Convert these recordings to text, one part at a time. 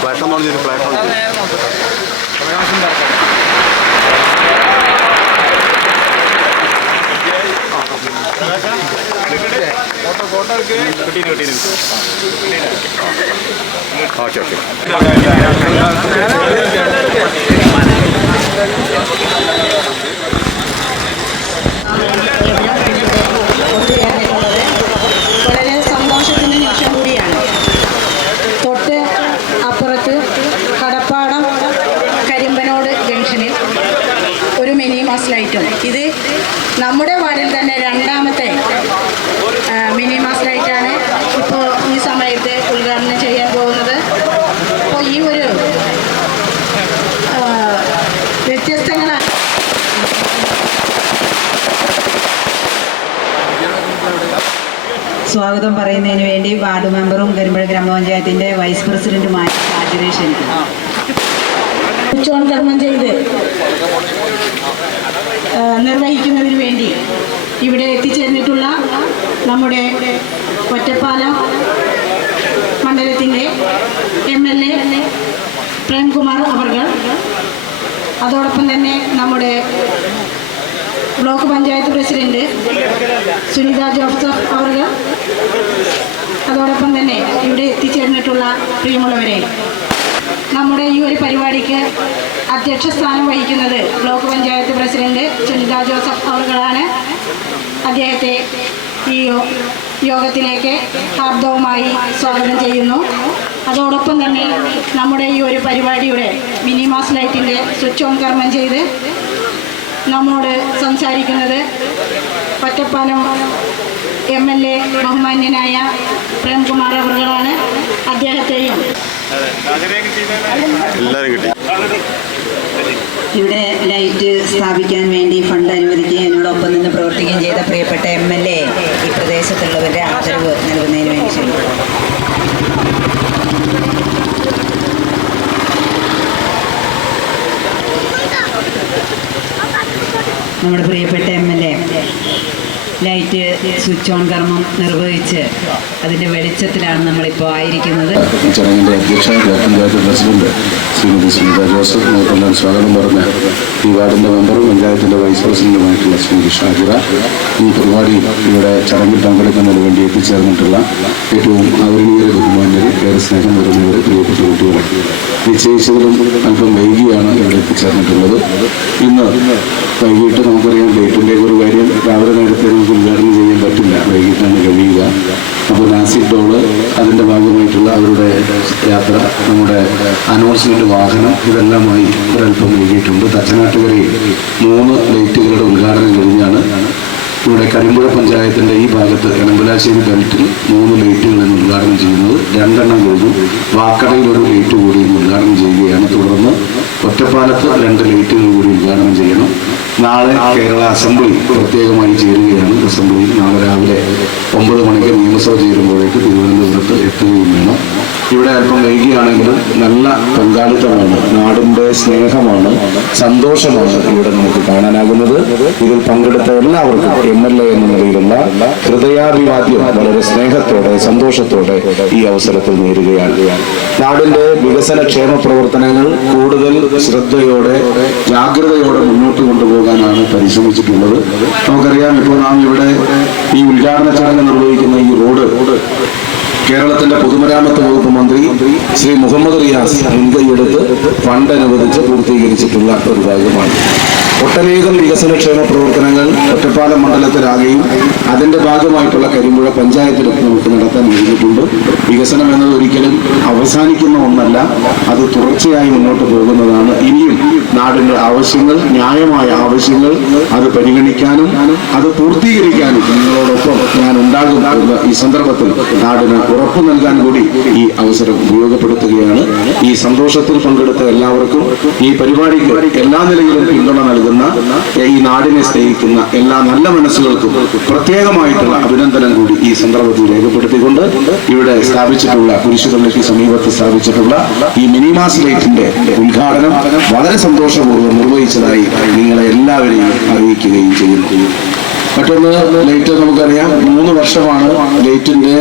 Flash നോക്കി flash okay okay വളരെ സന്തോഷത്തിൻ്റെ നിമിഷം കൂടിയാണ്. തൊട്ട് അപ്പുറത്ത് കടപ്പാടം കരിമ്പനോട് ജംഗ്ഷനിൽ ഒരു മിനി മാസ് ലൈറ്റും, ഇത് നമ്മുടെ വാർഡിൽ തന്നെ രണ്ടാമത്തെ മിനി മാസ് ലൈറ്റാണ് ഇപ്പോൾ ഈ സമയത്ത് ഉദ്ഘാടനം ചെയ്യാൻ പോകുന്നത്. അപ്പോൾ ഈ ഒരു വ്യത്യസ്തങ്ങളായ സ്വാഗതം പറയുന്നതിന് വേണ്ടി വാർഡ് മെമ്പറും കരിമ്പഴ ഗ്രാമപഞ്ചായത്തിൻ്റെ വൈസ് പ്രസിഡന്റുമായ ഹാജിറെ ക്ഷണിക്കുന്നു. കർമ്മം ചെയ്ത് നിർവഹിക്കുന്നതിന് വേണ്ടി ഇവിടെ എത്തിച്ചേർന്നിട്ടുള്ള നമ്മുടെ ഒറ്റപ്പാലം മണ്ഡലത്തിൻ്റെ MLA പ്രേംകുമാർ അവർകൾ, അതോടൊപ്പം തന്നെ നമ്മുടെ ബ്ലോക്ക് പഞ്ചായത്ത് പ്രസിഡന്റ് സുനിത ജോസഫ് അവർകൾ, അതോടൊപ്പം തന്നെ ഇവിടെ എത്തിച്ചേർന്നിട്ടുള്ള പ്രിയമുള്ളവരെ, നമ്മുടെ ഈ ഒരു പരിപാടിക്ക് അധ്യക്ഷ സ്ഥാനം വഹിക്കുന്നത് ബ്ലോക്ക് പഞ്ചായത്ത് പ്രസിഡന്റ് സുനിത ജോസഫ് അവർകളാണ്. അദ്ദേഹത്തെ ഈ യോഗത്തിലേക്ക് ഹാർദവമായി സ്വാഗതം ചെയ്യുന്നു. അതോടൊപ്പം തന്നെ നമ്മുടെ ഈ ഒരു പരിപാടിയുടെ മിനി മാസ് ലൈറ്റിൻ്റെ സ്വിച്ച് ഓൺ കർമ്മം ചെയ്ത് നമ്മോട് സംസാരിക്കുന്നത് ഒറ്റപ്പാലം MLA ബഹുമാന്യനായ പ്രേംകുമാർ അവർകളാണ്. അദ്ദേഹത്തെയും ഇവിടെ ലൈറ്റ് സ്ഥാപിക്കാൻ വേണ്ടി ഫണ്ട് അനുവദിക്കുകയും എന്നോടൊപ്പം നിന്ന് പ്രവർത്തിക്കുകയും ചെയ്ത പ്രിയപ്പെട്ട MLA ഈ പ്രദേശത്തുള്ളവരുടെ ആദരവ് നൽകുന്നതിന് വേണ്ടി ക്ഷണിക്കുന്നു. നമ്മുടെ പ്രിയപ്പെട്ട MLA ലൈറ്റ് സ്വിച്ച് ഓൺ കർമ്മം നിർവഹിച്ച് അതിൻ്റെ വെളിച്ചത്തിലാണ് നമ്മളിപ്പോൾ ആയിരിക്കുന്നത്. ചടങ്ങിൻ്റെ അധ്യക്ഷ ബ്ലോക്ക് പഞ്ചായത്ത് പ്രസിഡന്റ് ശ്രീമതി സുനിത ജോസഫ്, നമുക്കെല്ലാം സ്വാഗതം പറഞ്ഞ ഈ വാർഡിൻ്റെ മെമ്പറും പഞ്ചായത്തിൻ്റെ വൈസ് പ്രസിഡന്റുമായിട്ടുള്ള ശ്രീമതി ഷാജിറ, ഈ പരിപാടി ഇവിടെ ചടങ്ങിൽ പങ്കെടുക്കുന്നതിന് വേണ്ടി എത്തിച്ചേർന്നിട്ടുള്ള ഏറ്റവും ആദരണീയ ബഹുമാന്യർ, ഏറെ സ്നേഹം നിറഞ്ഞവർ, പ്രിയപ്പെട്ട കുട്ടികളെ, നിശ്ചയിച്ചതിലും അല്പം വൈകിയാണ് ഇവിടെ എത്തിച്ചേർന്നിട്ടുള്ളത്. ഇന്ന് വൈകിട്ട് നമുക്കറിയാം ലൈറ്റിൻ്റെ ഒരു കാര്യം രാവിലെ നേരത്തെ നമുക്ക് ഉദ്ഘാടനം ചെയ്യാൻ പറ്റില്ല, വൈകിട്ടാണ് കഴിയുക. അപ്പോൾ നാസിക് ഡോള്, അതിൻ്റെ ഭാഗമായിട്ടുള്ള അവരുടെ യാത്ര, നമ്മുടെ അനൗൺസ്മെൻറ്റ് വാഹനം, ഇതെല്ലാമായി ഒരല്പം വൈകിട്ടുണ്ട്. തച്ചനാട്ടുകരയിൽ 3 ലൈറ്റുകളുടെ ഉദ്ഘാടനം കഴിഞ്ഞാണ് ഇവിടെ കരിമ്പുഴ പഞ്ചായത്തിൻ്റെ ഈ ഭാഗത്ത് എളമ്പലാശ്ശേരി ബെൽറ്റിൽ 3 ലൈറ്റുകളാണ് ഉദ്ഘാടനം ചെയ്യുന്നത്. 2 എണ്ണം കഴിഞ്ഞു. വാക്കടയിൽ ഒരു ലൈറ്റ് കൂടി ഉദ്ഘാടനം ചെയ്യുകയാണ്. തുടർന്ന് ഒറ്റപ്പാലത്ത് 2 ലൈറ്റുകൾ കൂടി ഉദ്ഘാടനം ചെയ്യണം. നാളെ കേരള അസംബ്ലി പ്രത്യേകമായി ചേരുകയാണ്. അസംബ്ലിയിൽ നാളെ രാവിലെ 9 മണിക്ക് നിയമസഭ ചേരുമ്പോഴേക്ക് തിരുവനന്തപുരത്ത് എത്തുകയും വേണം. ഇവിടെ അല്പം വൈകിയാണെങ്കിലും നല്ല പങ്കാളിത്തമാണ്, നാടിൻ്റെ സ്നേഹമാണ്, സന്തോഷമാണ് ഇവിടെ നമുക്ക് കാണാനാകുന്നത്. ഇതിൽ പങ്കെടുത്ത എല്ലാവർക്കും MLA എന്ന നിലയിലുള്ള ഹൃദയാഭിവാദ്യം വളരെ സ്നേഹത്തോടെ സന്തോഷത്തോടെ ഈ അവസരത്തിൽ നേരുകയാണ്. നാടിൻ്റെ വികസന ക്ഷേമ പ്രവർത്തനങ്ങൾ കൂടുതൽ ശ്രദ്ധയോടെ ജാഗ്രതയോടെ മുന്നോട്ട് കൊണ്ടുപോകാനാണ് പരിശ്രമിച്ചിട്ടുള്ളത്. നമുക്കറിയാം, ഇപ്പോൾ നാം ഇവിടെ ഈ ഉദ്ഘാടന ചടങ്ങ് നിർവഹിക്കുന്ന ഈ റോഡ് കേരളത്തിന്റെ പൊതുമരാമത്ത് വകുപ്പ് മന്ത്രി ശ്രീ മുഹമ്മദ് റിയാസ് മുൻകൈയെടുത്ത് ഫണ്ട് അനുവദിച്ച് പൂർത്തീകരിച്ചിട്ടുള്ള ഒരു ഭാഗമാണ്. ഒട്ടനേകം വികസനക്ഷേമ പ്രവർത്തനങ്ങൾ ഒറ്റപ്പാലം മണ്ഡലത്തിലാകെയും അതിൻ്റെ ഭാഗമായിട്ടുള്ള കരിമ്പുഴ പഞ്ചായത്തിലും നമുക്ക് നടത്താൻ കഴിഞ്ഞിട്ടുണ്ട്. വികസനം എന്നത് ഒരിക്കലും അവസാനിക്കുന്ന ഒന്നല്ല, അത് തുടർച്ചയായി മുന്നോട്ട് പോകുന്നതാണ്. ഇനിയും നാടിൻ്റെ ആവശ്യങ്ങൾ, ന്യായമായ ആവശ്യങ്ങൾ, അത് പരിഗണിക്കാനും അത് പൂർത്തീകരിക്കാനും നിങ്ങളോടൊപ്പം ഞാൻ ഉണ്ടാകും എന്ന ഈ സന്ദർഭത്തിൽ നാടിന് ഉറപ്പു നൽകാൻ കൂടി ഈ അവസരം ഉപയോഗപ്പെടുത്തുകയാണ്. ഈ സന്തോഷത്തിൽ പങ്കെടുത്ത എല്ലാവർക്കും, ഈ പരിപാടിക്ക് എല്ലാ നിലയിലും പിന്തുണ നൽകുന്ന, ഈ നാടിനെ സ്നേഹിക്കുന്ന എല്ലാ നല്ല മനസ്സുകൾക്കും പ്രത്യേകമായിട്ടുള്ള അഭിനന്ദനം കൂടി ഈ സന്ദർഭത്തിൽ രേഖപ്പെടുത്തിക്കൊണ്ട് ഇവിടെ സ്ഥാപിച്ചിട്ടുള്ള കുരിശുപള്ളിക്ക് സമീപത്ത് സ്ഥാപിച്ചിട്ടുള്ള ഈ മിനിമാസ് ലൈറ്റിന്റെ ഉദ്ഘാടനം വളരെ സന്തോഷപൂർവ്വം നിർവഹിച്ചതായി നിങ്ങളെ എല്ലാവരെയും അറിയിക്കുകയും ചെയ്യുന്നു. മറ്റൊന്ന് ലൈറ്റ് നമുക്കറിയാം 3 വർഷമാണ് ലൈറ്റിന്റെ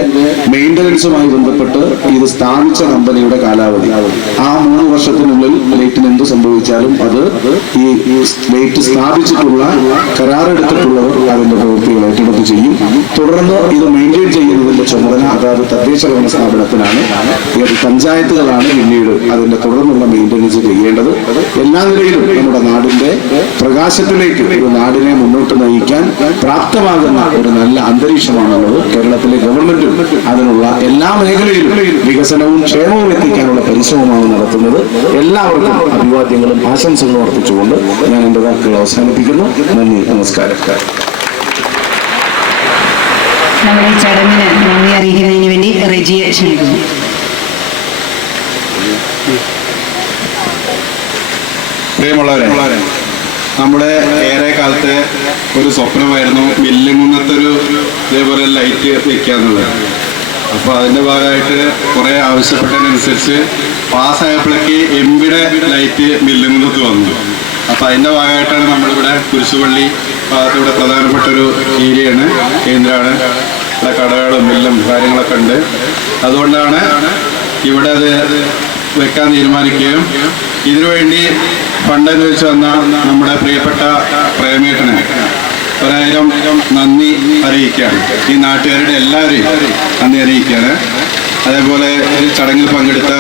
മെയിൻ്റനൻസുമായി ബന്ധപ്പെട്ട് ഇത് സ്ഥാപിച്ച കമ്പനിയുടെ കാലാവധി. ആ 3 വർഷത്തിനുള്ളിൽ ലൈറ്റിന് എന്ത് സംഭവിച്ചാലും അത് ഈ ലൈറ്റ് സ്ഥാപിച്ചിട്ടുള്ള കരാറെടുത്തിട്ടുള്ളവർ അതിന്റെ പ്രവൃത്തികൾ ഏറ്റെടുത്ത് ചെയ്യും. തുടർന്ന് ഇത് മെയിൻറ്റെയിൻ ചെയ്യുന്നതിന്റെ ചുമതല അതാത് തദ്ദേശഭരണ സ്ഥാപനത്തിനാണ്. ഏത് പഞ്ചായത്തുകളാണ് പിന്നീട് അതിന്റെ തുടർന്നുള്ള മെയിൻ്റനൻസ് ചെയ്യേണ്ടത്. എല്ലാ നിലയിലും നമ്മുടെ നാടിന്റെ പ്രകാശത്തിലേക്ക് ഒരു നാടിനെ മുന്നോട്ട് നയിക്കാൻ പ്രാപ്തമാകുന്ന ഒരു നല്ല അന്തരീക്ഷമാണുള്ളത്. കേരളത്തിലെ ഗവൺമെന്റും അതിനുള്ള എല്ലാ മേഖലയിലും വികസനവും ക്ഷേമവും എത്തിക്കാനുള്ള പരിശ്രമമാണ് നടത്തുന്നത്. എല്ലാവർക്കും അഭിവാദ്യങ്ങളും ആശംസകളും അർപ്പിച്ചുകൊണ്ട് ഞാൻ എന്റെ വാക്കുകൾ അവസാനിപ്പിക്കുന്നു. നന്ദി, നമസ്കാരം. നമ്മുടെ ഈ ചടങ്ങിന് നന്ദി അറിയിക്കുന്നതിന് വേണ്ടി റെജിയെ ക്ഷണിക്കുന്നു. പ്രിയമുള്ളവരെ, നമ്മുടെ ഏറെ കാലത്തെ ഒരു സ്വപ്നമായിരുന്നു മില്ലിങ്ങുന്നത്തൊരു ഇതേപോലെ ലൈറ്റ് വെക്കാന്നുള്ളത്. അപ്പോൾ അതിൻ്റെ ഭാഗമായിട്ട് കുറേ ആവശ്യപ്പെട്ടതിനനുസരിച്ച് പാസ്സായപ്പോഴേക്ക് എംപിയുടെ ലൈറ്റ് മില്ലിങ്ങുന്നത്ത് വന്നു. അപ്പോൾ അതിൻ്റെ ഭാഗമായിട്ടാണ് നമ്മളിവിടെ കുരിശുപള്ളി ഭാഗത്തിവിടെ പ്രധാനപ്പെട്ടൊരു ഏരിയയാണ്, കേന്ദ്രമാണ്. ഇവിടെ കടകളും മില്ലും കാര്യങ്ങളൊക്കെ ഉണ്ട്. അതുകൊണ്ടാണ് ഇവിടെ അത് വെക്കാൻ തീരുമാനിക്കുകയും ഇതിനുവേണ്ടി ഫണ്ട് അനുവദിച്ചു വന്ന നമ്മുടെ പ്രിയപ്പെട്ട പ്രേമേട്ടന് 1000 നന്ദി അറിയിക്കുകയാണ്. ഈ നാട്ടുകാരുടെ എല്ലാവരെയും നന്ദി അറിയിക്കുകയാണ്. അതേപോലെ ഈ ചടങ്ങിൽ പങ്കെടുത്ത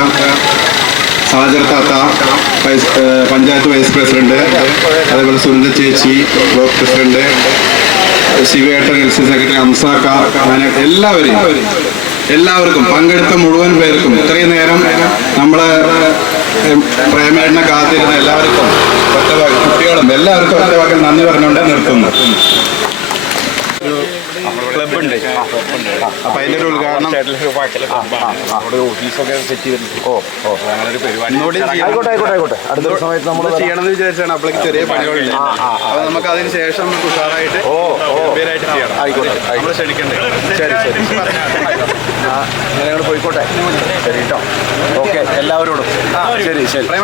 സാജർ താത്ത, പഞ്ചായത്ത് വൈസ് പ്രസിഡന്റ്, അതേപോലെ സുനിത ചേച്ചി ബ്ലോക്ക് പ്രസിഡന്റ്, ശിവേട്ടൻ എൽ സി സെക്രട്ടറി, അംസാക്ക, അങ്ങനെ എല്ലാവർക്കും പങ്കെടുത്ത മുഴുവൻ പേർക്കും ഇത്രയും നേരം നമ്മളെ പ്രേമേട്ടനെ കാത്തിരുന്ന എല്ലാവർക്കും കുട്ടികളും എല്ലാവർക്കും ഒറ്റവാക്കിൽ നന്ദി പറഞ്ഞുകൊണ്ട് നിർത്തുന്നു. ക്ലബുണ്ട്. അപ്പൊ അതിന്റെ ഒരു ഉദ്ഘാടനം ഓഫീസൊക്കെ സെറ്റ് ചെയ്തിട്ടുണ്ട്. അടുത്ത സമയത്ത് നമ്മൾ ചെയ്യണമെന്ന് വിചാരിച്ചാണ്. അപ്പോഴേക്ക് ചെറിയ പണികളില്ല. അപ്പൊ നമുക്ക് അതിന് ശേഷം ഉഷാറായിട്ട് ചെയ്യണം. ആയിക്കോട്ടെ, നമ്മൾ ക്ഷണിക്കണ്ടേ? ശരി ശരി, അങ്ങനെ ഞങ്ങൾ പോയിക്കോട്ടെ. ശരി കേട്ടോ, ഓക്കെ. എല്ലാവരോടും ശരി ശരി. കൈ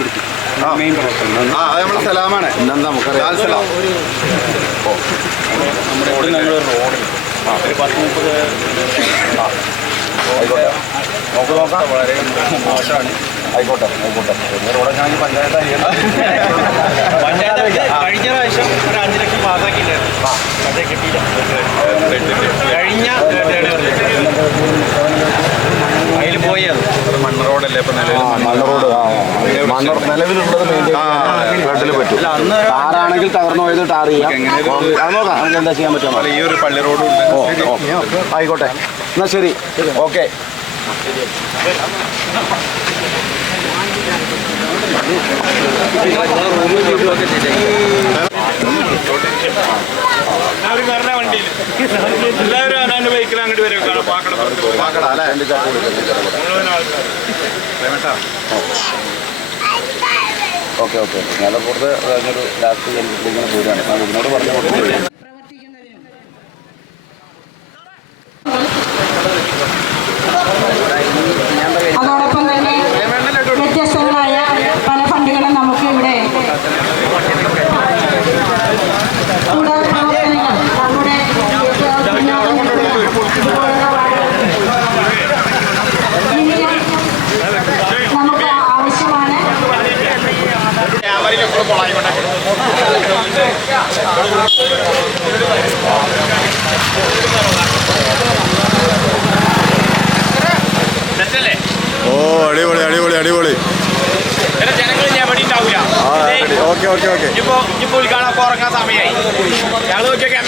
കൊടുക്കും. അത് നമ്മുടെ സ്ഥലമാണ്. നമുക്കറിയാം സ്ഥലം. നമ്മുടെ റോഡ് ഒരു 10-30 ആയിക്കോട്ടെ. നോക്കാം. വളരെ മോശമാണ്. ആയിക്കോട്ടെ. റോഡ് ഞാൻ പഞ്ചായത്ത് കഴിഞ്ഞ പ്രാവശ്യം ഒരു 5 ലക്ഷം പാസ്സാക്കിയില്ലായിരുന്നു. പക്ഷേ കിട്ടിയില്ല. കഴിഞ്ഞ അതിൽ പോയി അത് മണ്ണ് റോഡല്ലേ ഇപ്പൊ നിലവിലുള്ളത് പറ്റും. ടാറാണെങ്കിൽ തകർന്നു പോയത് ടാർ ചെയ്യാം. നോക്കാം നമുക്ക് എന്താ ചെയ്യാൻ പറ്റുമോ. ഈ ഒരു പള്ളി റോഡ് ആയിക്കോട്ടെ. എന്നാ ശരി, ഓക്കെ. വണ്ടിയിൽ എല്ലാവരും അനാൻ്റെ ബൈക്കിൽ അങ്ങോട്ട് വരും. പാക്കട അല്ലേ? ഓക്കെ. ഞാൻ കൂടുതൽ കഴിഞ്ഞൊരു ലാസ്റ്റ് ഇങ്ങനെ പോരുകയാണ്. ഞാൻ ഇതിനോട് പറഞ്ഞു അതോടൊപ്പം തന്നെ വ്യത്യസ്തങ്ങളായ പല ഫണ്ടുകളും നമുക്ക് ഇവിടെ തുടർ പ്രവർത്തനങ്ങൾ നമ്മുടെ നമുക്ക് ആവശ്യമാണ്. ഓ, അടിപൊളി അടിപൊളി അടിപൊളി. ജനങ്ങൾ എവിടെ ഉണ്ടാവില്ല. ഓക്കെ. ഇപ്പൊ ഉദ്ഘാടനം ഉറങ്ങാൻ സമയമായി. ഞങ്ങൾ നോക്കിയൊക്കെ